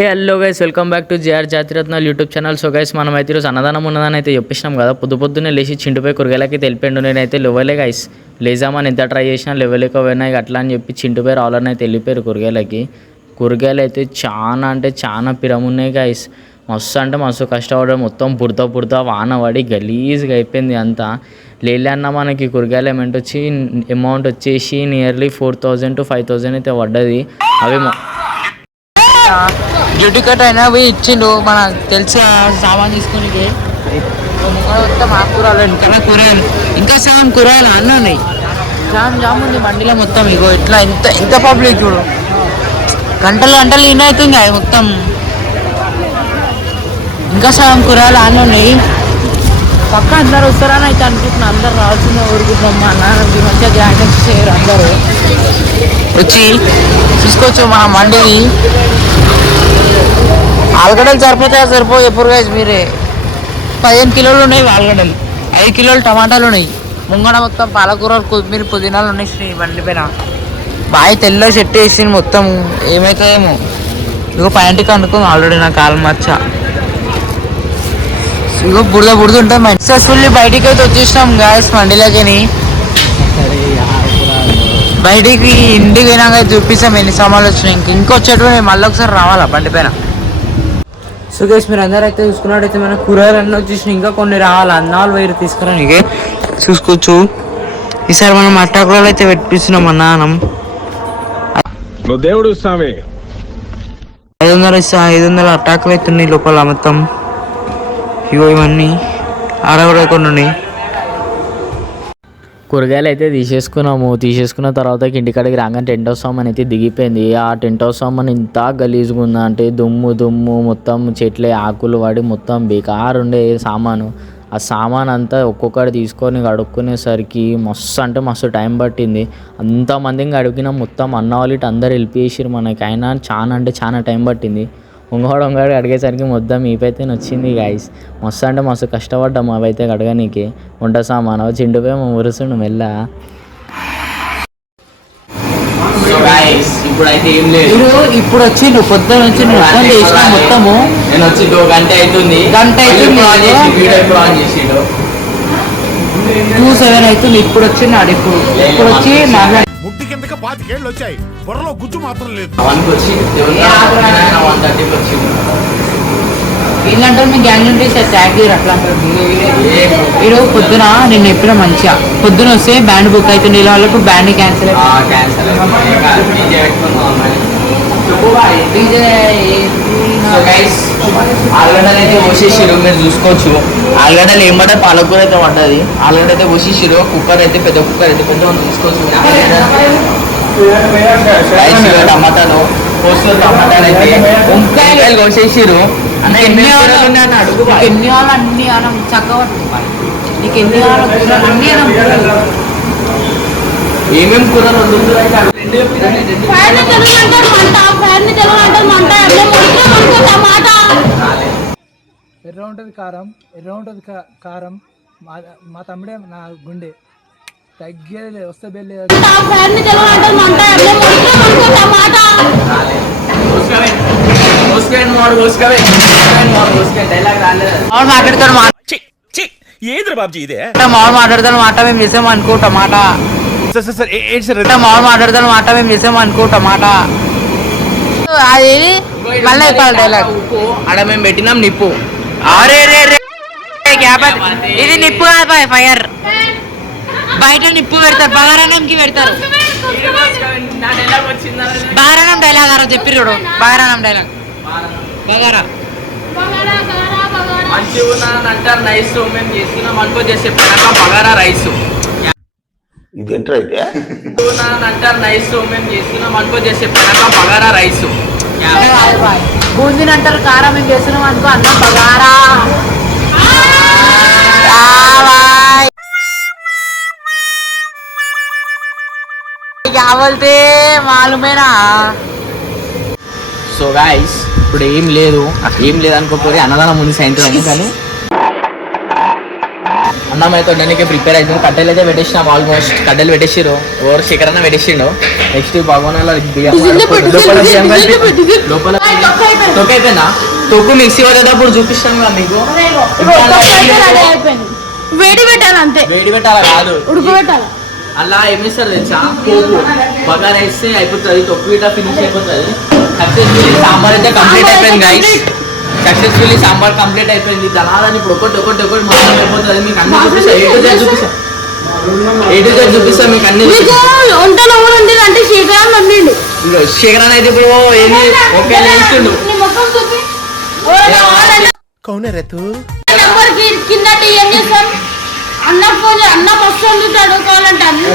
Hello guys, welcome back to JR Jathiratnalu YouTube channel. So guys, మనం అయితే ఈరోజు అన్నదానం ఉన్నదని అయితే చెప్పేసినాం కదా. పొద్దున్నే లేచి చింటుపై కూరగాయలకి వెళ్ళిపోయిండు. నేనైతే లెవెలే గైస్, లేజామని ఎంత ట్రై చేసినా లెవెల్కి పోయినాయి అట్లా అని చెప్పి చింటుపై రావాలని అయితే వెళ్ళిపోయారు కూరగాయలకి. కూరగాయలు అయితే చాలా అంటే చాలా పిరమున్నాయి గైస్. మస్తు అంటే మస్తు కష్టపడడం, మొత్తం బుడత వాన పడి గలీజ్గా అయిపోయింది అంతా. లేలే అన్న మనకి కూరగాయల అమౌంట్ వచ్చేసి నియర్లీ 4,000 to 5,000 అయితే పడ్డది. అవి డ్యూటీ కట్ అయినా పోయి ఇచ్చిండు మనకు తెలిసిన సామాన్ తీసుకుని మొత్తం ఆకుకూరలు ఇంకా కూరగాయలు ఇంకా సగం కూరగాయలు అన్నీ ఉన్నాయి. జామ్ ఉంది బండిలో మొత్తం. ఇగో ఇట్లా ఎంత పబ్లిక్ చూడు, గంటలు ఇన్ అవుతుంది అది మొత్తం. ఇంకా సగం కూరగాయలు అన్నీ ఉన్నాయి. పక్క అందరు వస్తారని అయితే అనుకుంటున్నా. అందరు రావాల్సిన ఊరుకుంటున్నాం. మా నాన్నకి మంచిగా గ్రాండ్ చేయరు. అందరూ వచ్చి తీసుకోవచ్చు మన మండిని. ఆలుగడ్డలు సరిపో ఎప్పుడు గైస్ మీరే. 15 కిలోలు ఉన్నాయి ఆలుగడ్డలు, 5 కిలోలు టమాటాలు ఉన్నాయి. ముంగడ మొత్తం పాలకూర, కొత్తిమీర, పుదీనాలు ఉన్నాయి బండి పైన. బాగా తెల్ల చెట్టు వేసింది మొత్తం. ఏమవుతుందేమో. ఇగో పైంటికి అనుకుంది ఆల్రెడీ నా కాలు మచ్చ. ఇగో బురద ఉంటుంది. సక్సెస్ఫుల్లీ బయటికి అయితే వచ్చేసినాం గ్యాస్ మండిలోకి. బయటికి ఇంటికి పోయినాక చూపిస్తాం ఎన్ని సామాన్లు వచ్చినాయి. ఇంకొచ్చేటప్పుడు మళ్ళీ ఒకసారి రావాలా బండి పైన. సో గైస్, మీరు అందరూ అయితే చూసుకున్నట్టయితే మన కూరగాయలు అన్నీ వచ్చేసినాయి. ఇంకా కొన్ని రావాలి. అన్నాలు వేరు తీసుకురానికి చూసుకోవచ్చు. ఈసారి మనం అట్టాకులలో అయితే పెట్టిస్తున్నాం అన్నం. 500 ఇస్తా. 500 అట్టాకులు అవుతున్నాయి లోపల మొత్తం. ఇవో ఇవన్నీ ఆడగొడ కొన్ని ఉన్నాయి. కూరగాయలు అయితే తీసేసుకున్న తర్వాత ఇంటికాడికి రాగానే టెంట్ హౌస్ సామాన్ అయితే దిగిపోయింది. ఆ టెంట్ హౌస్ సామాన్ ఇంత గలీజ్గా ఉందా అంటే దుమ్ము మొత్తం చెట్లే ఆకులు పడి మొత్తం బేకారు ఉండే సామాను. ఆ సామాన్ అంతా ఒక్కొక్కటి తీసుకొని కడుక్కునేసరికి మస్తు టైం పట్టింది. అంతమందిని అడిగినా మొత్తం అన్న వాళ్ళు ఇటు అందరు వెళ్ళిపోయేసారు మనకి. అయినా చాలా టైం పట్టింది. ఉంగాడు అడిగేసరికి మొత్తం ఈపైతే వచ్చింది గాయస్. మస్తు కష్టపడ్డాం అవైతే అడగనీకి. వంట సామాన్ చిండిపోయి ఉరుసుండు మెల్ల. ఇప్పుడైతే ఏం లేదు. ఇప్పుడు వచ్చి నువ్వు పొద్దున వచ్చి మొత్తము నేను వచ్చి గంట అవుతుంది. 2:07 అవుతుంది. ఇప్పుడు వచ్చినాడు. ఇప్పుడు వచ్చి ముట్టి కిందకి 25 ఏళ్ళు వచ్చాయి. బుర్రలో గుజ్జు మాత్రం లేదు. ఏంటంటారు మీ గ్యాంగ్ ఉంటే ట్యాగ్ చేయరు అట్లా అంటారు. ఈరోజు పొద్దున నేను చెప్పిన మంచిగా పొద్దున వస్తే బ్యాండ్ బుక్ అవుతుంది. ఇలా వాళ్ళకు బ్యాండ్ క్యాన్సిల్. ఆలుగడ్డలు అయితే పోసేసారు, మీరు చూసుకోవచ్చు. ఆలుగడ్డలు ఏమంటే పాలకూర అయితే పడ్డది. ఆలుగడ్డ అయితే పోసేసారు. కుక్కర్ అయితే పెద్ద తీసుకోవచ్చు. టమాటాలు అయితే వంకాయలు కోసేసారు. ఎన్ని వాళ్ళు అన్ని అనం చక్కగా నీకు ఎన్ని అన్ని ఏమేమి కూరలు వండుతున్నారు. ఎర్ర ఉంటుంది కారం మా తమ్ముడే నా గుండె తగ్గేది వస్తే బెల్లి మాట్లాడతాను మాట మేము చేసాం అనుకో టమాటా. మాట్లాడతాను మాట మేము చేసాం అనుకో టమాటా. అది మళ్ళీ డైలాగ్ ఆడ మేము పెట్టినాం నిప్పు. ఇది నిప్పు కాదు, ఫైర్. బయట నిప్పు పెడతారు, బగారానంకి పెడతారు. బగారానం డైలాగ్ అలా చెప్పి చూడు. బగారానం డైలాగ్ బగారా మంచిగా అంటారు. నైస్ మేము చేస్తున్నాం అనుకో చేసే బగారా రైస్. అంటారు నైస్ మేము చేస్తున్నాం అనుకో చేసే బగారా రైస్. బూందీని అంటారు కారం మేము చేస్తున్నాం అనుకో అన్నం బగారా. కావాలంటే మాలుమేనా. సో గైస్, ఇప్పుడు ఏం లేదు అనుకోకపోతే అన్నదానం ఉంది సాయంత్రం. కానీ అన్నం అయితే వండడానికి ప్రిపేర్ అవుతుంది. కట్టెలు అయితే పెట్టేసినాం. ఆల్మోస్ట్ కట్టెలు పెట్టేసారు. ఓవర్ శేఖరన్న పెట్టేసిండు. నెక్స్ట్ భగవాన్ లోపల అయిపోయిందా? తొక్కు మిక్సీ పడేటప్పుడు చూపిస్తాను కదా మీకు. వేడి పెట్టాలి అంతే, వేడి పెట్టాలా కాదు, ఉడకబెట్టాలి. అలా ఏమిస్తారు తెలుసా, పోపు బగారా వేస్తే అయిపోతుంది, తొక్కు ఇట్లా ఫినిష్ అయిపోతుంది. సక్సెస్ఫుల్లీ సాంబార్ అయితే కంప్లీట్ అయిపోయింది గైస్. సక్సెస్ఫుల్లీ సాంబార్ కంప్లీట్ అయిపోయింది. దళాలని ఇప్పుడు ఒకటి మొత్తం అయిపోతుంది. మీకు అన్ని చూపిస్తా, ఏ టు జెడ్ చూపిస్తా మీకు అన్ని. వంటలు అంటే శేఖరాన్ని వండిండు. శేఖరాన్ అయితే ఇప్పుడు ఏంది ఒకే లేస్తుండు. కింద ఏం చేస్తాం, అన్నం మస్తు వండుతాడు, కావాలంటే అందరూ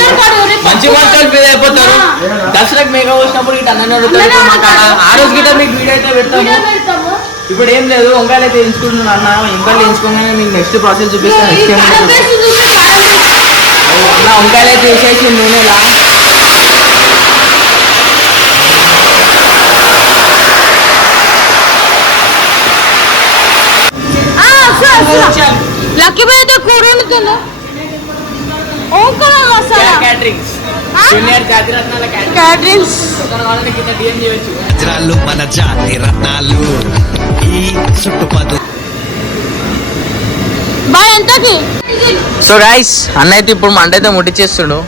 మంచి మంచి ఫీల్ అయిపోతారు. దసరాకు మేఘ వచ్చినప్పుడు ఇటు అన్నీ అడుగుతారు. ఆ రోజు గిట్ట మీకు వీడియో అయితే పెడతాము. ఇప్పుడు ఏం లేదు, వంకాయలు అయితే ఎంచుకుంటున్నాను అన్న. వంకాయలు ఎంచుకోగానే మీకు నెక్స్ట్ ప్రాసెస్ చూపిస్తాను. అన్న వంకాయలు అయితే వేసేసి నూనెలా లక్కీ బాయ్ అయితే కూర వండుతుందా? వజ్రాలు మన జాతి రత్నాలు ఈ చుట్టుపక్కల. బాయ్ ఎంతకి? సో గైస్ అన్న అయితే ఇప్పుడు మంట అయితే ముట్టించేస్తుడు.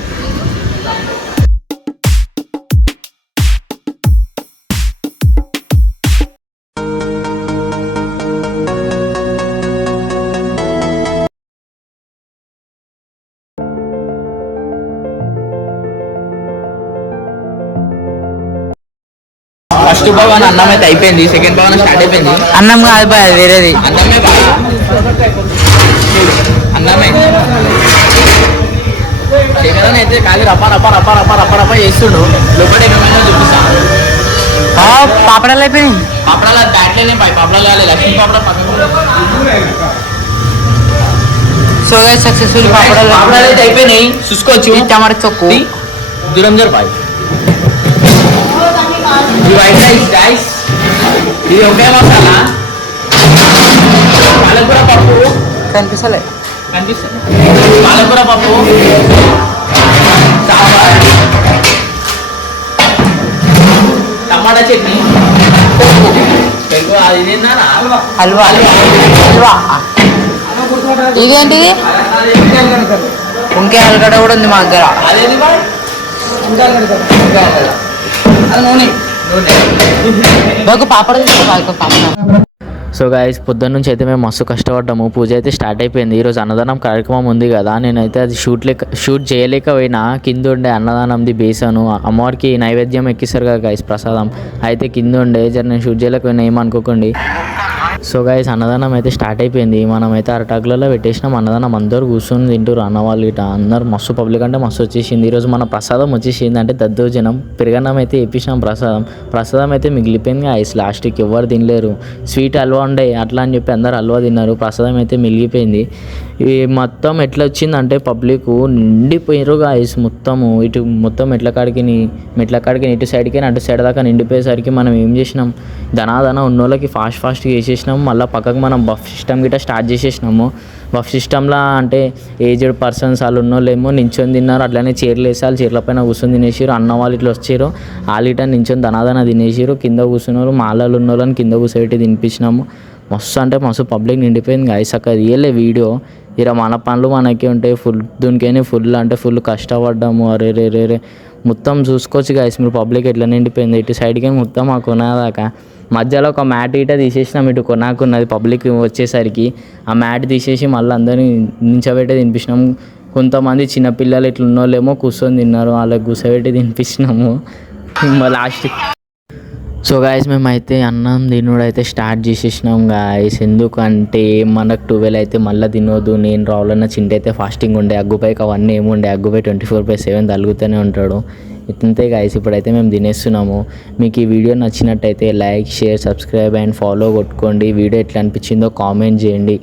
ఫస్ట్ భాగం అన్నం అయితే అయిపోయింది, సెకండ్ భాగం స్టార్ట్ అయిపోయింది. అన్నం కాదు బాయ్, వేరేది అన్నమే బాగా అన్నమే. సెకండ్ అయితే కాదు రప్ప చేస్తుండు. లోపల ఏమైనా చూపిస్తా. పాపడాలు అయిపోయినాయి. పాపడాల బ్యాట్లేనే పాపడాలు కాలేదు, లక్ష్మీ పాపడ సో గైస్ సక్సెస్ఫుల్ పాపడాలు అయితే అయిపోయినాయి. చూసుకోవచ్చు. టమాటా చొక్కు దూరం జరపాయి. ఇది వైట్ రైస్ గైస్, ఇది ఒకే మసాలా. పాలకూర పప్పు కనిపిస్తలే, కనిపిస్తుంది. పాలకూర పప్పు, సాంబార్, టమాటా చట్నీ, హల్వా. ఇదేంటిది? వంకాయ ఆలుగడ్డ కూడా ఉంది మా దగ్గర. అదేది బాయ్? పాపడ. సో గైస్ పొద్దున్న నుంచి అయితే మేము మస్తు కష్టపడ్డాము. పూజ అయితే స్టార్ట్ అయిపోయింది. ఈరోజు అన్నదానం కార్యక్రమం ఉంది కదా, నేనైతే అది షూట్ చేయలేకపోయినా. కింద ఉండే అన్నదానంది బేసాను, అమ్మవారికి నైవేద్యం ఎక్కిస్తారు కదా గైస్ ప్రసాదం, అయితే కింద ఉండే నేను షూట్ చేయలేకపోయినా, ఏమనుకోకండి. సో గైస్ అన్నదానం అయితే స్టార్ట్ అయిపోయింది. మనమైతే అరటాకులలో పెట్టేసినాం. అన్నదానం అందరూ కూర్చొని తింటారు అన్నవాళ్ళు ఇట. అందరు మస్తు పబ్లిక్ అంటే మస్తు వచ్చేసింది. ఈరోజు మన ప్రసాదం వచ్చేసింది అంటే దద్దోజనం పెరుగన్నం అయితే వేపించినాం. ప్రసాదం అయితే మిగిలిపోయింది గైస్. లాస్ట్కి ఎవరు తినలేరు. స్వీట్ హల్వా ఉండే అట్లా అని చెప్పి అందరు హల్వా తిన్నారు. ప్రసాదం అయితే మిగిలిపోయింది. ఈ మొత్తం ఎట్లా వచ్చిందంటే పబ్లిక్ నిండిపోయారు గైస్. మొత్తము ఇటు మొత్తం మెట్ల కాడికి ఇటు సైడ్కి అటు సైడ్ దాకా నిండిపోయేసరికి మనం ఏం చేసినాం, ధనాధన ఉన్నోళ్ళకి ఫాస్ట్గా వేసేసినాం. మళ్ళీ పక్కకు మనం బఫ్ సిస్టమ్ గిట్ట స్టార్ట్ చేసేసినాము. బఫ్ సిస్టంలో అంటే ఏజ్డ్ పర్సన్స్ వాళ్ళు ఉన్నోళ్ళేమో నించొని తిన్నారు. అట్లనే చీరలు వేసి వాళ్ళు చీరల పైన కూర్చొని తినేసారు. అన్న వాళ్ళు ఇట్లా వచ్చారు, వాళ్ళు ఇట్లా నించొని ధనాధన తినేసారు. కింద కూర్చున్నారు, మాలలు ఉన్న వాళ్ళని కింద కూర్చోబెట్టి తినిపించినాము. మస్తు అంటే మస్తు పబ్లిక్ నిండిపోయింది గైస్. అక్కడ రియలే వీడియో ఇక మన పనులు మనకి ఉంటాయి. ఫుల్ అంటే ఫుల్ కష్టపడ్డాము. అరే రే మొత్తం చూసుకోవచ్చు గైస్ మీరు పబ్లిక్ ఎట్లా నిండిపోయింది. ఇటు సైడ్కి మొత్తం ఆ కొనేదాకా మధ్యలో ఒక మ్యాట్ ఇట తీసేసినాం. ఇటు కొనాకున్నది పబ్లిక్ వచ్చేసరికి ఆ మ్యాట్ తీసేసి మళ్ళీ అందరినీ నించోబెట్టి తినిపించినాము. కొంతమంది చిన్నపిల్లలు ఇట్లా ఉన్నోళ్ళేమో కూర్చొని తిన్నారు, వాళ్ళకి కూర్చోబెట్టి తినిపించినాము లాస్ట్. సో గాయస్ మేమైతే అన్నం తినుడు అయితే స్టార్ట్ చేసేసినాం గాయస్. ఎందుకంటే మనకు 12 అయితే మళ్ళీ తినొద్దు. నేను రావాలన్న చింట అయితే ఫాస్టింగ్ ఉండే, అగ్గుపైకి అవన్నీ ఏముండే, అగ్గుపై 24/7 తలుగుతూనే ఉంటాడు. ఇంతే గాయస్. ఇప్పుడైతే మేము తినేస్తున్నాము. మీకు ఈ వీడియో నచ్చినట్టయితే like, share, subscribe and follow కొట్టుకోండి. వీడియో ఎట్లా అనిపించిందో కామెంట్ చేయండి.